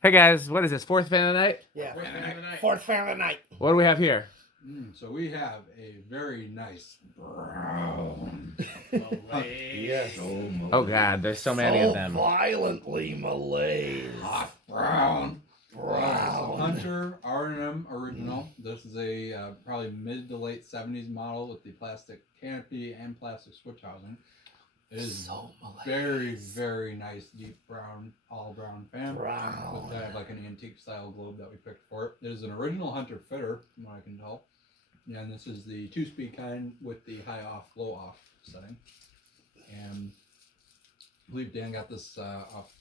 Hey guys, what is this? Fourth fan of the night? Yeah. Fourth fan of the night. Fourth fan of the night. What do we have here? So we have a very nice brown. Yes. Oh god, there's so many of them. Violently Malays. Hot brown. Brown. Hunter R&M original. This is a probably mid to late 70s model with the plastic canopy and plastic switch housing. It is So Malays. very, very nice deep brown, all brown fan. Brown. With that, like an antique style globe that we picked for it. It is an original Hunter fitter, from what I can tell. Yeah, and this is the 2-speed kind with the high off, low off setting. And I believe Dan got this off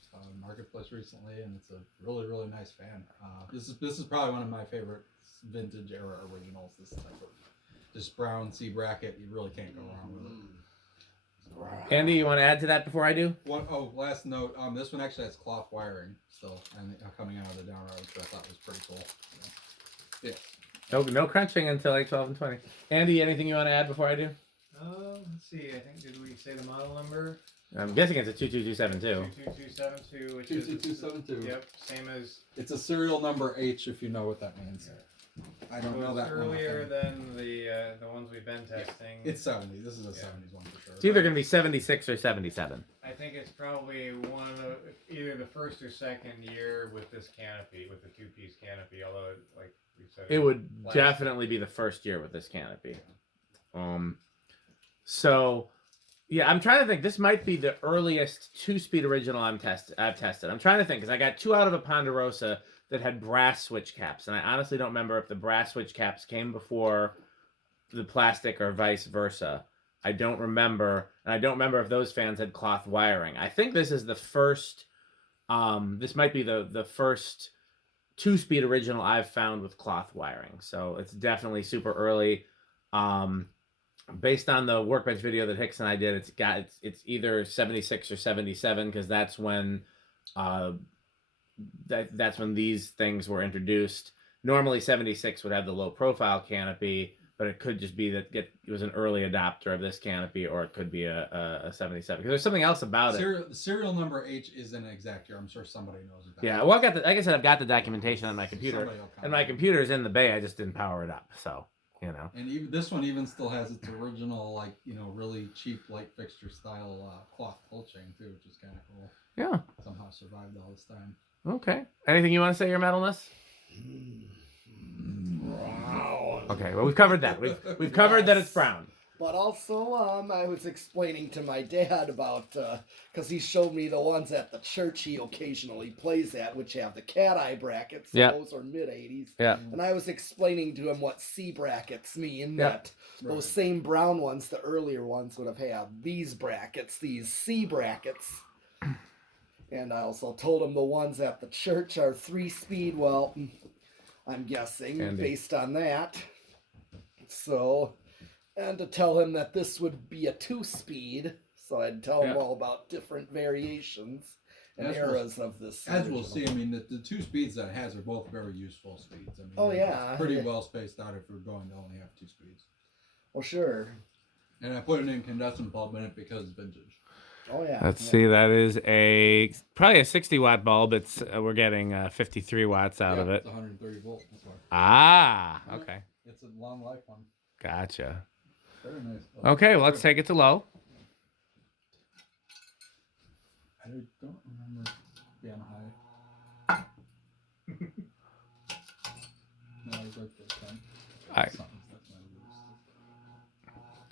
Marketplace recently, and it's a really, really nice fan. This is probably one of my favorite vintage era originals. This type of this brown C bracket, you really can't go wrong with it. Andy, you want to add to that before I do? Last note. This one actually has cloth wiring still, and coming out of the down road, which I thought was pretty cool. So, yeah. No crunching until like 12 and 20. Andy, anything you want to add before I do? Let's see. I think did we say the model number? I'm guessing it's a 22272. 22272, which 22272. Yep, same as. It's a serial number H, if you know what that means. I don't know that earlier than the ones we've been testing. It's 70. This is a 70s one for sure. It's either going to be 76 or 77. I think it's probably one of either the first or second year with this canopy, with the two-piece canopy. Although, like we said, It would definitely be the first year with this canopy. So, yeah, I'm trying to think. This might be the earliest 2-speed original I've tested. I'm trying to think because I got 2 out of a Ponderosa that had brass switch caps, and I honestly don't remember if the brass switch caps came before the plastic or vice versa. I don't remember, and I don't remember if those fans had cloth wiring. I think this is the first. This might be the first 2-speed original I've found with cloth wiring, so it's definitely super early. Based on the workbench video that Hicks and I did, it's either 76 or 77 because that's when that's when these things were introduced. Normally 76 would have the low profile canopy, but it could just be that it was an early adopter of this canopy, or it could be a 77 because there's something else about it. The serial number H is an exact year. I'm sure somebody knows it. Yeah, well, like I said, I've got the documentation on my computer, and my computer's in the bay. I just didn't power it up, so. You know, and even this one even still has its original, like, really cheap light fixture style cloth pull chain too, which is kind of cool. Yeah, somehow survived all this time. Okay, anything you want to say, your metalness? Brown. Okay, well, we've covered that. We've covered that it's brown. But also, I was explaining to my dad about, because he showed me the ones at the church he occasionally plays at, which have the cat eye brackets. So those are mid-80s. Yeah. And I was explaining to him what C brackets mean. That those same brown ones, the earlier ones, would have had these brackets, these C brackets. And I also told him the ones at the church are 3-speed. Well, I'm guessing based on that. So... And to tell him that this would be a 2-speed, so I'd tell him all about different variations and eras of this. As we'll see, I mean, the 2 speeds that it has are both very useful speeds. I mean, it's pretty well spaced out if we're going to only have 2 speeds. Well, sure. And I put it in incandescent bulb in it because it's vintage. Oh yeah. Let's see. That is probably a 60-watt bulb. It's we're getting 53 watts out of it. It's 130 volt. That's why. Ah, okay. It's a long life one. Gotcha. Very nice. Okay, well, let's take it to low. I don't remember being high. No, I was like this time. I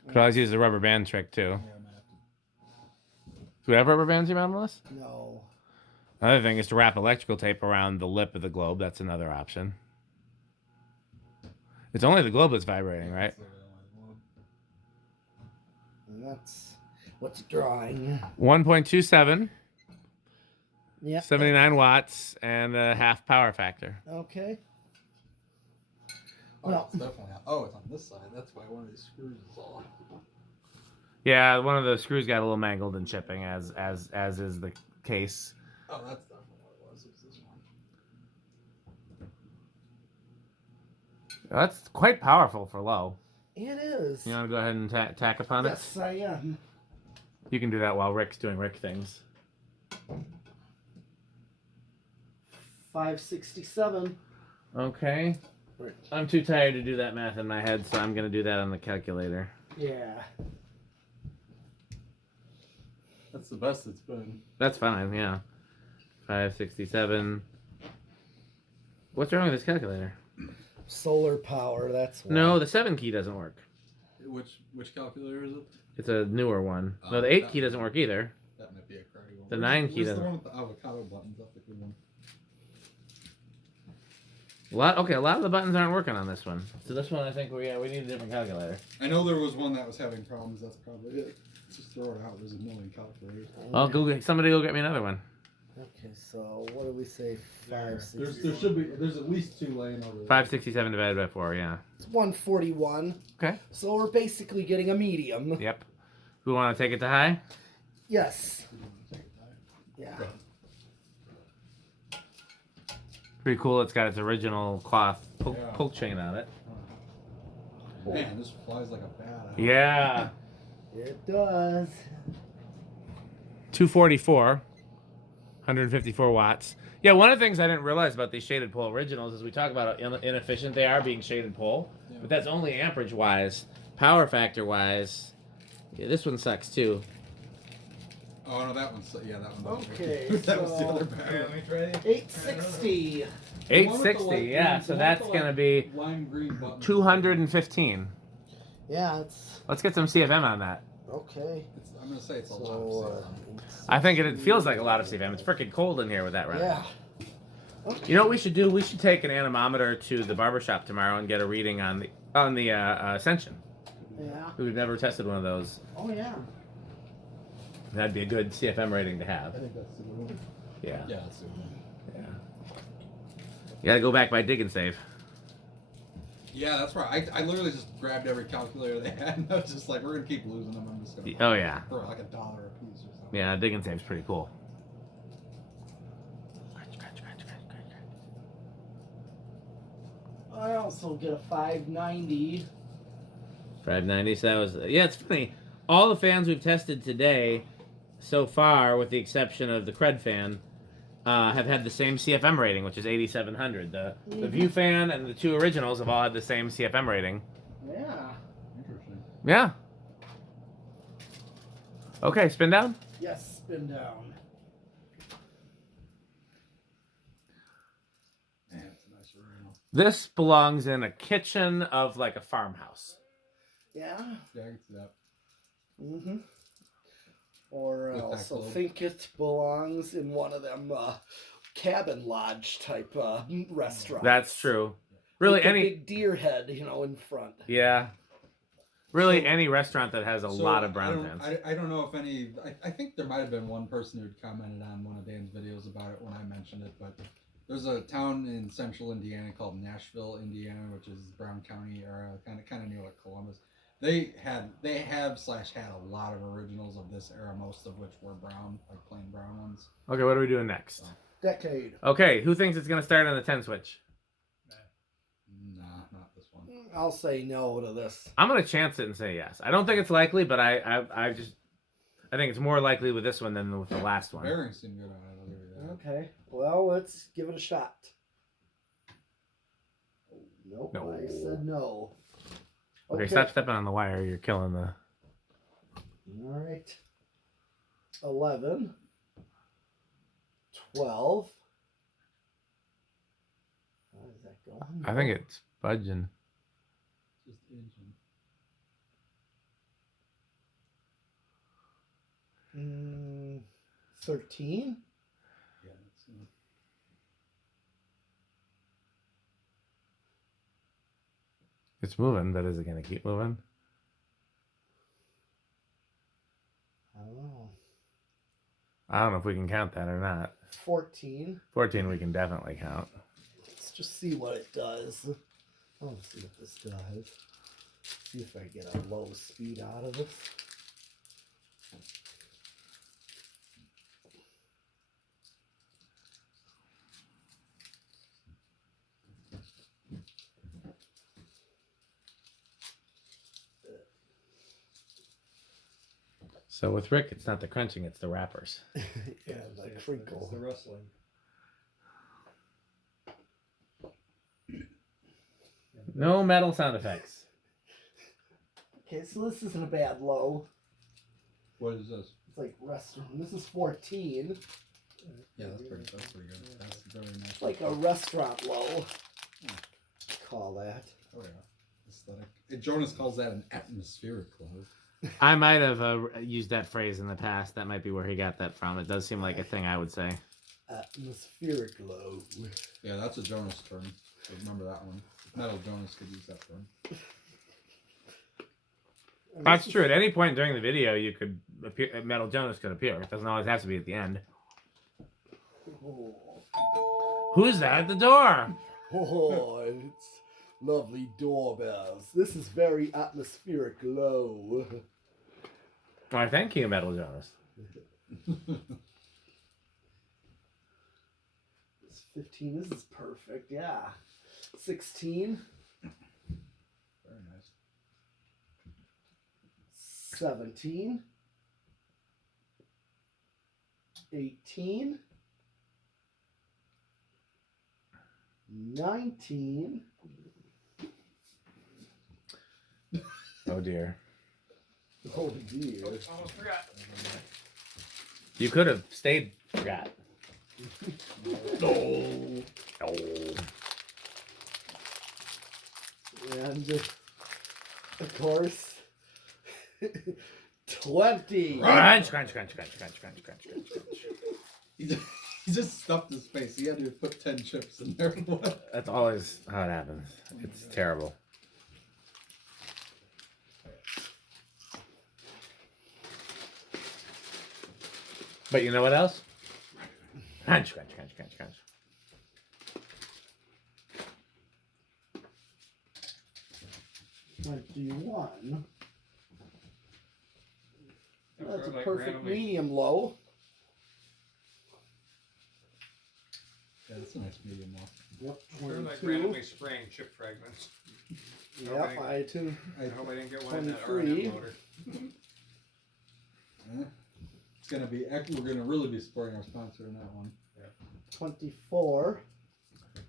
could always use the rubber band trick too. Yeah, I might have to. Do we have rubber bands here, Melissa? No. Another thing is to wrap electrical tape around the lip of the globe. That's another option. It's only the globe that's vibrating, right? That's what's drawing. 1.27. Yeah. 79 watts and a half power factor. Okay. Oh, it's definitely out. Oh, it's on this side. That's why one of these screws is all. Yeah, one of the screws got a little mangled and chipping, as is the case. Oh, that's definitely what it was. It's this one. That's quite powerful for low. It is. You want to go ahead and tack upon it? Yes, I am. You can do that while Rick's doing Rick things. 567. Okay. I'm too tired to do that math in my head, so I'm going to do that on the calculator. Yeah. That's the best it's been. That's fine, yeah. 567. What's wrong with this calculator? Solar power, that's why. No, the 7 key doesn't work. Which calculator is it? It's a newer one. No, the 8 key doesn't work either. That might be a cruddy one. The 9 key Where's doesn't. the one with the avocado buttons? That's a good one. A lot of the buttons aren't working on this one. So this one, I think we need a different calculator. I know there was one that was having problems. That's probably it. Just throw it out. There's a million calculators. Well, somebody go get me another one. Okay, so what do we say? 567. There should be. There's at least 2 laying over there. 567 divided by 4, yeah. It's 141. Okay. So we're basically getting a medium. Yep. Who want to take it to high? Yes. Yeah. Pretty cool. It's got its original cloth Yeah. pull chain on it. Man, this flies like a bat. Yeah. It does. 244. 154 watts. Yeah, one of the things I didn't realize about these shaded pole originals is we talk about how inefficient they are being shaded pole, Yeah. but that's only amperage wise. Power factor wise, yeah, this one sucks too. Oh no, that one's that one. Okay, that was the so- other Yeah, bad let one. me try it. 860. The one with the 860, light yeah. green- So the that's one with gonna the be lime green button. 215. Yeah, it's Let's get some CFM on that. okay. I'm gonna say it's a So, lot. I think it feels like a lot of CFM. It's freaking cold in here with that run. yeah. You know what we should do? We should take an anemometer to the barbershop tomorrow and get a reading on the Ascension. Yeah. We've never tested one of those. Oh, yeah. That'd be a good CFM rating to have. I think that's the good one. Yeah. Yeah, that's the good one. Yeah. You gotta go back by dig and save. Yeah, that's right. I literally just grabbed every calculator they had, and I was just like, we're gonna keep losing them. I'm just gonna Oh yeah. for like $1 a piece or something. Yeah, dig and save's pretty cool. I also get a 590. 590. So that was it's funny. All the fans we've tested today, so far, with the exception of the Cred fan, have had the same CFM rating, which is 8,700. The View fan and the 2 originals have all had the same CFM rating. Yeah. Interesting. Yeah. Okay, spin down. Yes, spin down. Man, it's a nice original. This belongs in a kitchen of like a farmhouse. Yeah. Yeah, I can see that. Mm-hmm. Or I With that also globe. think it belongs in one of them cabin lodge type restaurants. That's true. Really, With the any big deer head, in front. yeah. Really, any restaurant that has a lot of brown fans. I don't know if any. I think there might have been one person who had commented on one of Dan's videos about it when I mentioned it, but there's a town in central Indiana called Nashville, Indiana, which is Brown County area, kind of near like Columbus. They have / had a lot of originals of this era, most of which were brown, like plain brown ones. Okay, what are we doing next? Decade. Okay, who thinks it's gonna start on the 10 switch? Nah, not this one. I'll say no to this. I'm gonna chance it and say yes. I don't think it's likely, but I think it's more likely with this one than with the last one. Bearings seem good on it. I'll give you that. Okay. Well, let's give it a shot. Nope. No. I said no. Okay, stop stepping on the wire. You're killing the. All right. 11. 12. How is that going? I think it's budging. Just inching. 13. Yeah, it's, It's moving, but is it gonna keep moving? I don't know. I don't know if we can count that or not. 14. 14 we can definitely count. Let's just see what it does. I want to see what this does. See if I get a low speed out of this. So with Rick, it's not the crunching, it's the wrappers. Yeah, the crinkle. It's the rustling. No metal sound effects. Okay, so this isn't a bad low. What is this? It's like restaurant. This is 14. Yeah, that's pretty good. That's very nice. It's like a restaurant low. Call that. Oh yeah, aesthetic. Jonas calls that an atmospheric low. I might have used that phrase in the past. That might be where he got that from. It does seem like a thing I would say. Atmospheric low. Yeah, that's a Jonas term. So remember that one. Metal Jonas could use that term. That's true. At any point during the video, you could appear. Metal Jonas could appear. It doesn't always have to be at the end. Oh, Who's that at the door? oh, it's lovely doorbells. This is very atmospheric low. Why, thank you, Metal Jonas. It's 15. This is perfect. Yeah. 16. Very nice. 17. 18. 19. Oh dear. Oh dear. Almost forgot. You could have stayed. Forgot. No. Oh. And of course, 20. Crunch, crunch, crunch, crunch, crunch, crunch, crunch, crunch. He just stuffed his face. He had to put 10 chips in there. That's always how it happens. It's terrible. But you know what else? Crunch, crunch, crunch, crunch, crunch. What do you want? That's a Like perfect randomly- medium low. Yeah, that's a nice medium low. Yep, Sure, like 22. randomly spraying chip fragments. Yep, I too. I hope I didn't get one in that 23. RNM loader. It's gonna be. We're gonna really be supporting our sponsor in that one. 24.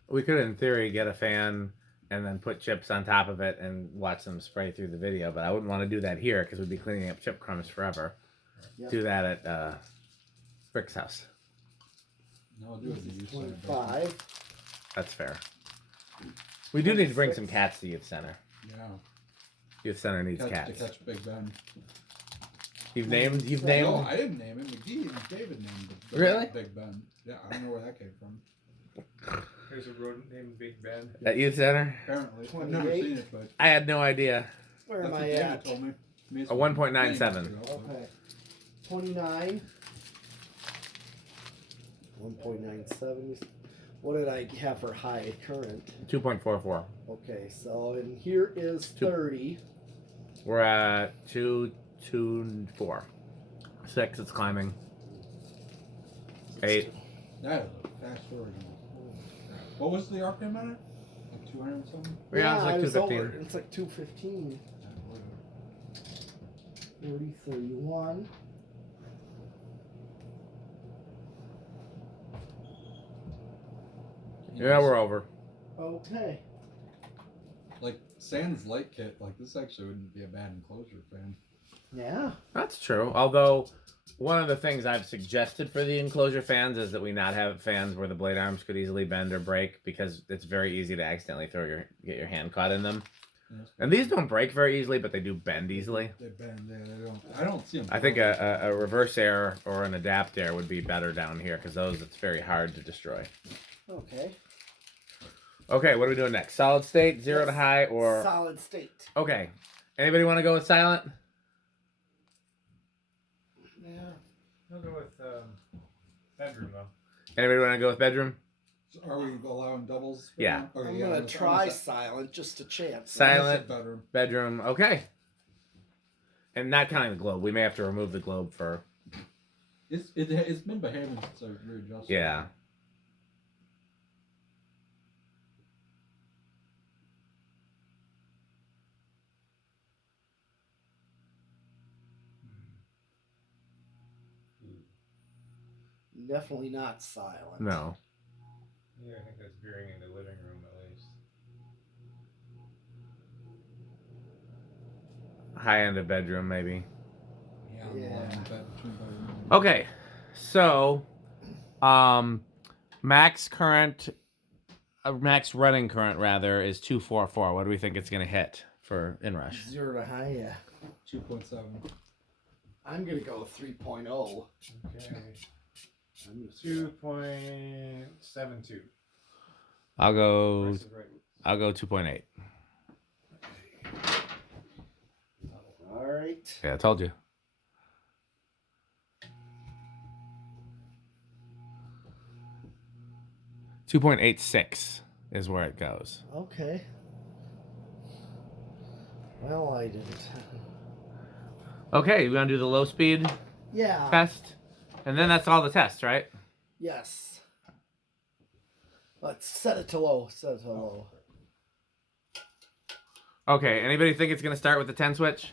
We could, in theory, get a fan and then put chips on top of it and watch them spray through the video, but I wouldn't want to do that here because we'd be cleaning up chip crumbs forever. Yep. Do that at Rick's house. No, I'll do it. This in the is youth center. 25. That's fair. We do need to bring some cats to Youth Center. Yeah. Youth Center needs To cats. catch Big Ben. You've named. No, I didn't name him. McGee and David named him. Really? Big Ben. Yeah, I don't know where that came from. There's a rodent named Big Ben. At Youth Center. Apparently, I've never 28. seen it, but I had no idea. Where that's am what I David at? told me. A 1.97. Okay. 29. 1.97. What did I have for high current? 2.44. Okay, so and here is 30. We're at 2.24. 6. It's climbing. 8. That is a fast story. What was the RPM on it? Like 200 and something? Yeah, it's like I was 215. over. It's like 215. 30, 31. Yeah, we're over. Okay. Like Sans light kit, like this actually wouldn't be a bad enclosure fan. Yeah. That's true. Although, one of the things I've suggested for the enclosure fans is that we not have fans where the blade arms could easily bend or break because it's very easy to accidentally get your hand caught in them. Yes. And these don't break very easily, but they do bend easily. They bend. They don't. I don't see them. I think a reverse air or an adapt air would be better down here because those it's very hard to destroy. Okay. Okay, what are we doing next? Solid state, 0 to Yes. high, or Solid state. okay? Anybody want to go with silent? Yeah. I'll go with bedroom though. Anybody want to go with bedroom? So are we allowing doubles? right Yeah. now? Okay, I'm yeah, gonna let's- try let's- silent just to chance. Silent. Bedroom. Bedroom, okay. And not counting the globe. We may have to remove the globe for. It's been behaving since I readjusted. Yeah. Definitely not silent. No. Yeah, I think that's veering into living room at least. high end of bedroom, maybe. Yeah. On the line between bedroom and- Okay, so max running current rather is 244. What do we think it's gonna hit for inrush? 0 to high, yeah. 2.7. I'm gonna go 3.0. Okay. I'm just 2.72. I'll go Price is right. 2.8. All right. Yeah, I told you. $2.86 is where it goes. Okay. Well, I didn't. Okay, we gonna do the low speed Yeah. test, and then that's all the tests, right? Yes. Let's set it to low. Set it to low. Okay. Anybody think it's gonna start with the 10 switch?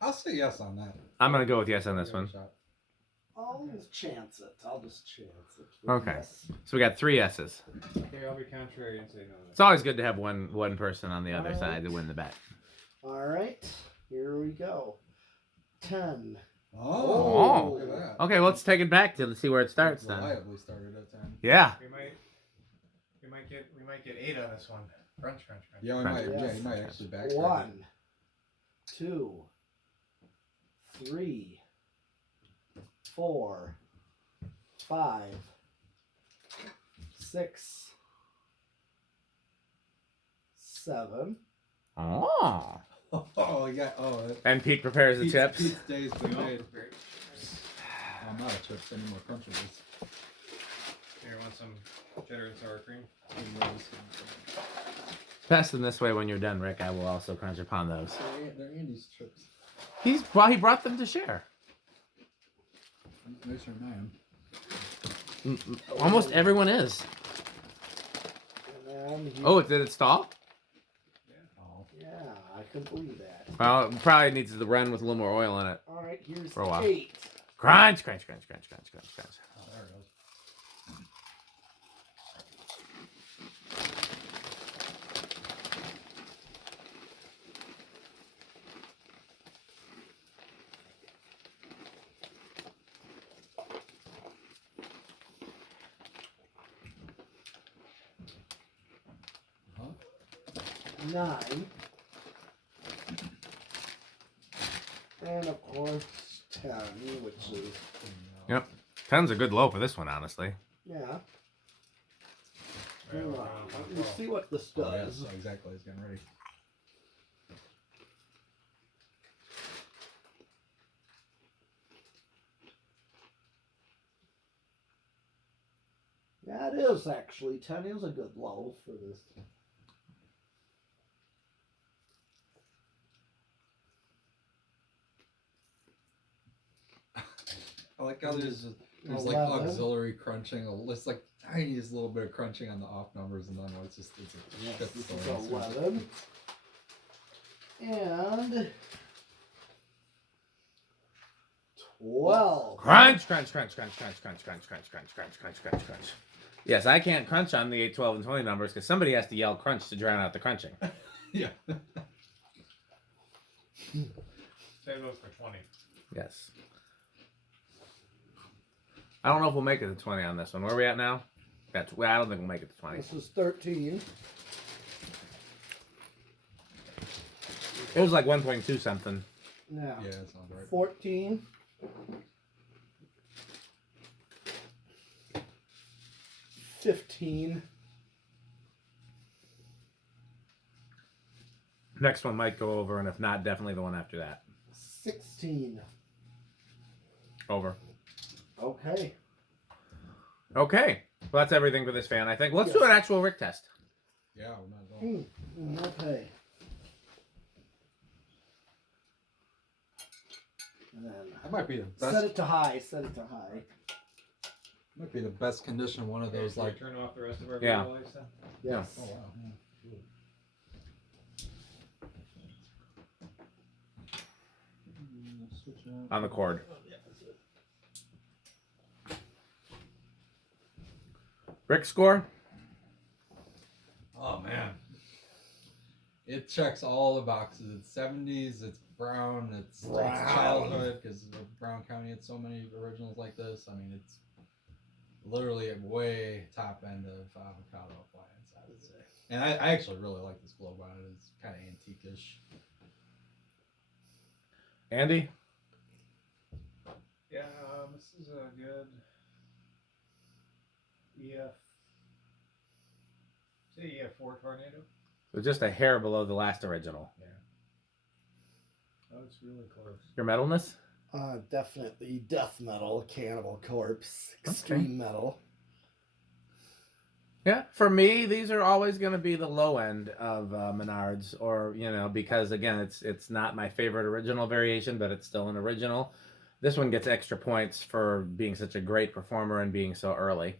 I'll say yes on that. I'm gonna go with yes on this Give it a one. shot. I'll just chance it. I'll just chance it. Okay. Yes. So we got 3 yeses. Okay, I'll be contrary and say no. It's always good to have one person on the other All side right. to win the bet. All right. Here we go. 10. Oh, look at that. Okay, well, let's take it back to see where it starts then. Reliably started at 10. Yeah. We might get 8 on this one. Crunch. Yeah, we Crunch. might. Yeah, Yes. you might actually backtrack. 1, 2, 3, 4, 5, 6, 7. Oh. Oh, yeah. Oh, that- And Pete prepares the chips. Pete's day's been made. Great. Oh, I'm out of chips anymore. Crunchables. Here, want some cheddar and sour cream? Pass them this way when you're done, Rick. I will also crunch upon those. They're Andy's chips. He brought them to share. Nicer than I am. Almost everyone is. And then Oh, did it stall? Oh. yeah, I couldn't believe that. Well, it probably needs to run with a little more oil in it. All right, here's For a while. 8. Crunch, crunch, crunch, crunch, crunch, crunch, crunch. Oh, there it goes. Huh? 9. And of course 10, which is Yep. 10's a good low for this one, honestly. yeah. Well, Hold on. Let me see what this Oh, yeah, does. so exactly. It's getting ready. Yeah, it is actually. 10 is a good low for this. I like how there's like 11. auxiliary crunching. It's like tiniest little bit of crunching on the off numbers, and then it's a Yes, shit this storm. is 11. And 12. Crunch, crunch, crunch, crunch, crunch, crunch, crunch, crunch, crunch, crunch, crunch, crunch, crunch. Yes, I can't crunch on the 8, 12, and 20 numbers because somebody has to yell crunch to drown out the crunching. Yeah. Save those for 20. Yes. I don't know if we'll make it to 20 on this one. Where are we at now? I don't think we'll make it to 20. This is 13. It was like 1.2 something. Now, Yeah, that sounds right. 14. 15. Next one might go over, and if not, definitely the one after that. 16. Over. Okay. Okay. Well, that's everything for this fan, I think. Let's do Yes. an actual Rick test. Yeah, we might as well. Okay. And then That might be the set best. it to high. Set it to high. Might be the best condition. One of Okay, those should we like. turn off the rest of our Yeah. video lights then? Yes. Oh wow. Yeah. Switch out. On the cord. Rick score? Oh man. It checks all the boxes. It's 70s. It's brown. It's Brown. childhood because Brown County had so many originals like this. I mean, it's literally a way top end of avocado appliance, I would say. And I actually really like this globe on it. It's kind of antique-ish. Andy? Yeah, this is a good EF. Say EF4 tornado. It was just a hair below the last original. Yeah. Oh, it's really close. Your metalness? Definitely death metal, Cannibal Corpse, extreme metal. Yeah, for me, these are always going to be the low end of Menards, or because again, it's not my favorite original variation, but it's still an original. This one gets extra points for being such a great performer and being so early.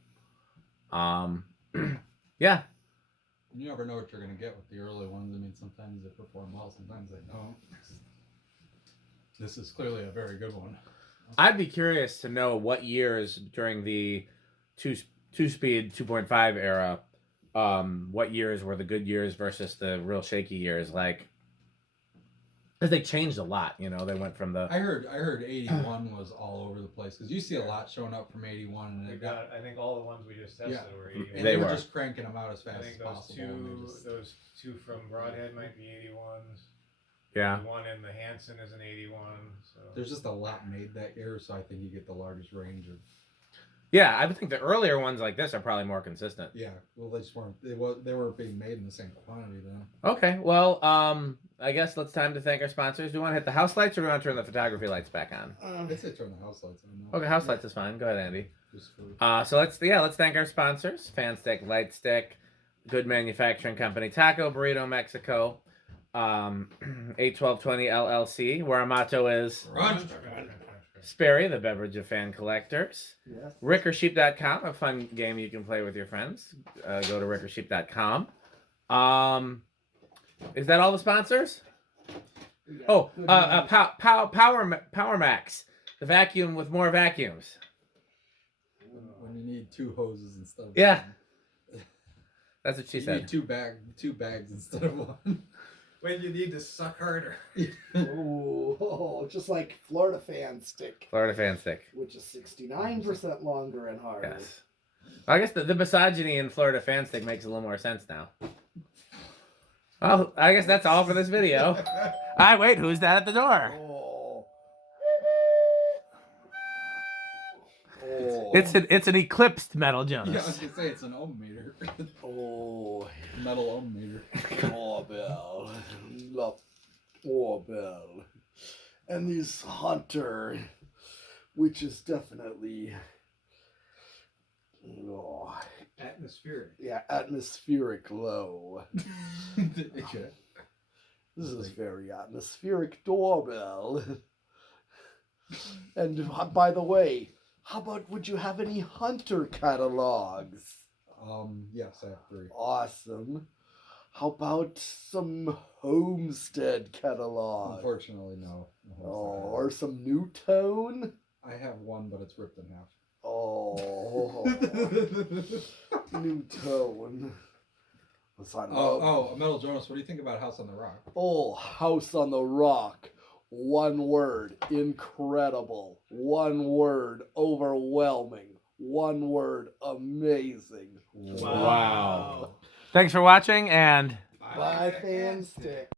Yeah. You never know what you're going to get with the early ones. I mean, sometimes they perform well, sometimes they don't. This is clearly a very good one. I'd be curious to know what years during the two-speed 2.5 era, what years were the good years versus the real shaky years, like, because they changed a lot. They went from the. I heard 81 was all over the place because you see a lot showing up from 81, and We they got, I think all the ones we just tested were 81. and They they were were. just cranking them out as I fast think as those possible. and those two from Broadhead might be 81s. Yeah. The one in the Hanson is an 81. So there's just a lot made that year, so I think you get the largest range of. Yeah, I would think the earlier ones like this are probably more consistent. Yeah, well, they just weren't. They weren't being made in the same quantity then. Okay, well, I guess it's time to thank our sponsors. Do you want to hit the house lights, or do you want to turn the photography lights back on? I say turn the house lights on. Now. Okay, house lights is fine. Go ahead, Andy. Just for... So let's thank our sponsors: Fan Stick, Light Stick, Good Manufacturing Company, Taco Burrito Mexico, 81220 LLC, where our motto is Sperry, the beverage of fan collectors. Yes. Rickersheep.com, a fun game you can play with your friends. Go to rickersheep.com. Is that all the sponsors? Oh, Power Max, the vacuum with more vacuums. When you need two hoses instead of Yeah. one. That's what she You said. need two bags instead of one. when you need to suck harder. Ooh, just like Florida Fan Stick, Florida Fan Stick. which is 69% longer and harder. Yes. I guess the misogyny in Florida Fan Stick makes a little more sense now. Well, I guess that's all for this video. Wait, who's that at the door? Oh. It's an eclipsed metal Yeah, I was Jonas. gonna say it's an ohm meter. Oh. Metal ohm meter. Doorbell. Love doorbell. And this Hunter, which is definitely Atmospheric. atmospheric low. Okay. This is very atmospheric doorbell. And by the way, how about would you have any Hunter catalogs? Yes, I have 3. Awesome. How about some Homestead catalogs? Unfortunately, no. Oh, or some New Tone? I have one, but it's ripped in half. Oh, New Tone. Oh, Metal Jonas, what do you think about House on the Rock? Oh, House on the Rock. One word, incredible. One word, overwhelming. One word, amazing. Wow. Thanks for watching, and Bye, Fan Stick.